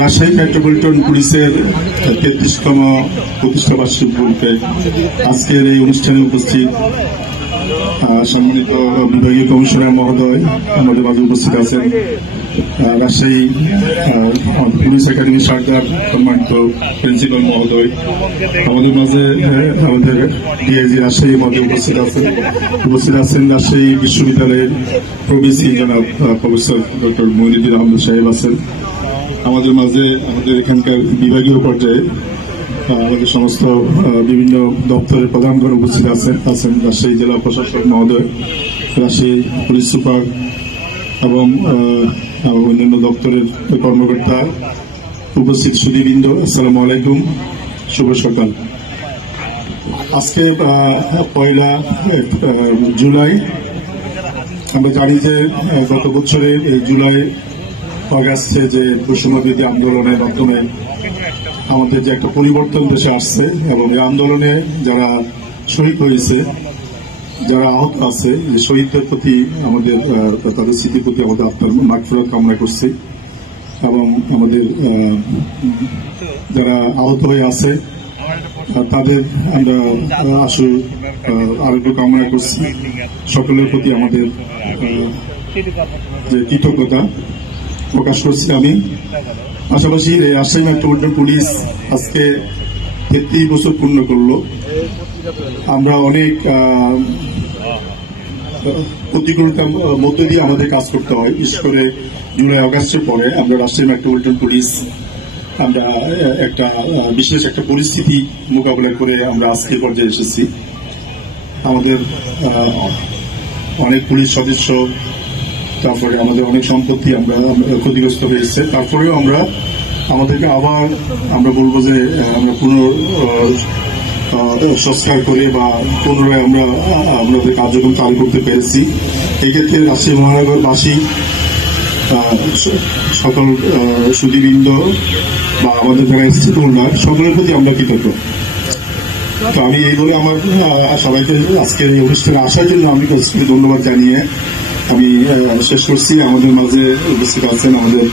Rajshahi metropolitan পুলিশের 33তম প্রতিষ্ঠা বার্ষিকী উপলক্ষে আজকের এই অনুষ্ঠানে উপস্থিত সম্মানিত বিভাগীয় কমিশনার মহোদয় আমাদের মাঝে উপস্থিত আছেন, রাজশাহী পুলিশ একাডেমি সার্দার সম্মানিত প্রিন্সিপাল মহোদয়, আমাদের মাঝে আমাদের ডিআইজি রাজশাহী মাঝে উপস্থিত আছেন রাজশাহী বিশ্ববিদ্যালয়ের প্রভিসি জনাব প্রফেসর ডক্টর মঈনুদ্দিন আহমদ সাহেব আছেন, আমাদের মাঝে আমাদের এখানকার বিভাগীয় পর্যায়ে আমাদের সমস্ত বিভিন্ন দপ্তরের প্রধানগণ উপস্থিত আছেন রাজশাহী জেলা প্রশাসক মহোদয়, রাজশাহী পুলিশ সুপার এবং অন্যান্য দপ্তরের কর্মকর্তা, উপস্থিত সুধীবৃন্দ, আসসালামু আলাইকুম, শুভ সকাল। আজকে 1 জুলাই। আমরা জানি যে গত বছরের এই জুলাই অগাস্টে যে বৈষম্যবিরোধী আন্দোলনের মাধ্যমে আমাদের যে একটা পরিবর্তন দেশে আসছে এবং এই আন্দোলনে যারা শহীদ হয়েছে, যারা আহত আছে, শহীদদের প্রতি আমাদের তাদের স্মৃতির প্রতি আমাদের আত্মার মাগফিরাত কামনা করছি এবং আমাদের যারা আহত হয়ে আছে তাদের আমরা আরোগ্য কামনা করছি। সকলের প্রতি আমাদের যে কৃতজ্ঞতা প্রকাশ করছি আমি। পাশাপাশি এই রাজশাহী মেট্রোপলিটন পুলিশ আজকে 33 বছর পূর্ণ করলো। আমরা অনেক প্রতিকূলতার মধ্য দিয়ে আমাদের কাজ করতে হয়, বিশেষ করে জুলাই অগাস্টের পরে আমরা রাজশাহী মেট্রোপলিটন পুলিশ আমরা বিশেষ একটা পরিস্থিতি মোকাবেলা করে আমরা আজকের পর্যায়ে এসেছি। আমাদের অনেক পুলিশ সদস্য, তারপরে আমাদের অনেক সম্পত্তি আমরা ক্ষতিগ্রস্ত হয়েছে, তারপরেও আমাদেরকে আবার আমরা বলবো যে আমরা সংস্কার করে বা পুনরায় আমাদের কার্যক্রম চালু করতে পেরেছি। এক্ষেত্রে রাজশাহী মহানগরবাসী, সকল সুধীবৃন্দ বা আমাদের যারা স্টেক হোল্ডার, সকলের প্রতি আমরা কৃতজ্ঞ। তো আমি এই বলে আমার সবাইকে আজকের এই অনুষ্ঠানে আসার জন্য আমি ধন্যবাদ জানিয়ে আমি শেষ করছি। আমাদের মাঝে উপস্থিত আছেন আমাদের